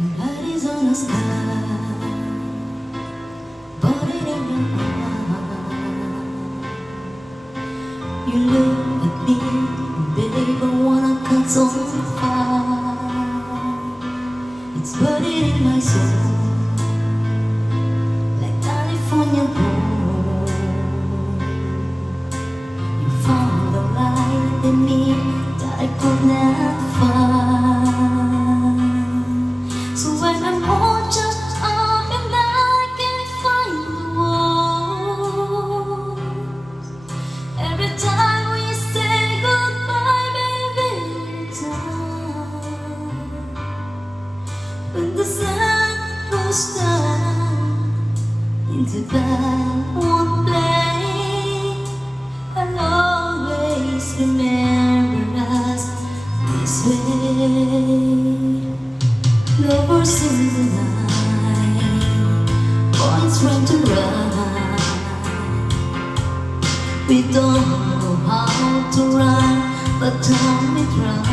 Nobody's on the sky, but it ain't your heart. You look at me, baby, wanna catch on fire. I could not find. So when I'm all just up and I can't find the words, every time we say goodbye, baby, it's time. When the sun goes down into that one place, I'll always remember us this way. Lovers in the night, points run to run. We don't know how to run, but time we try.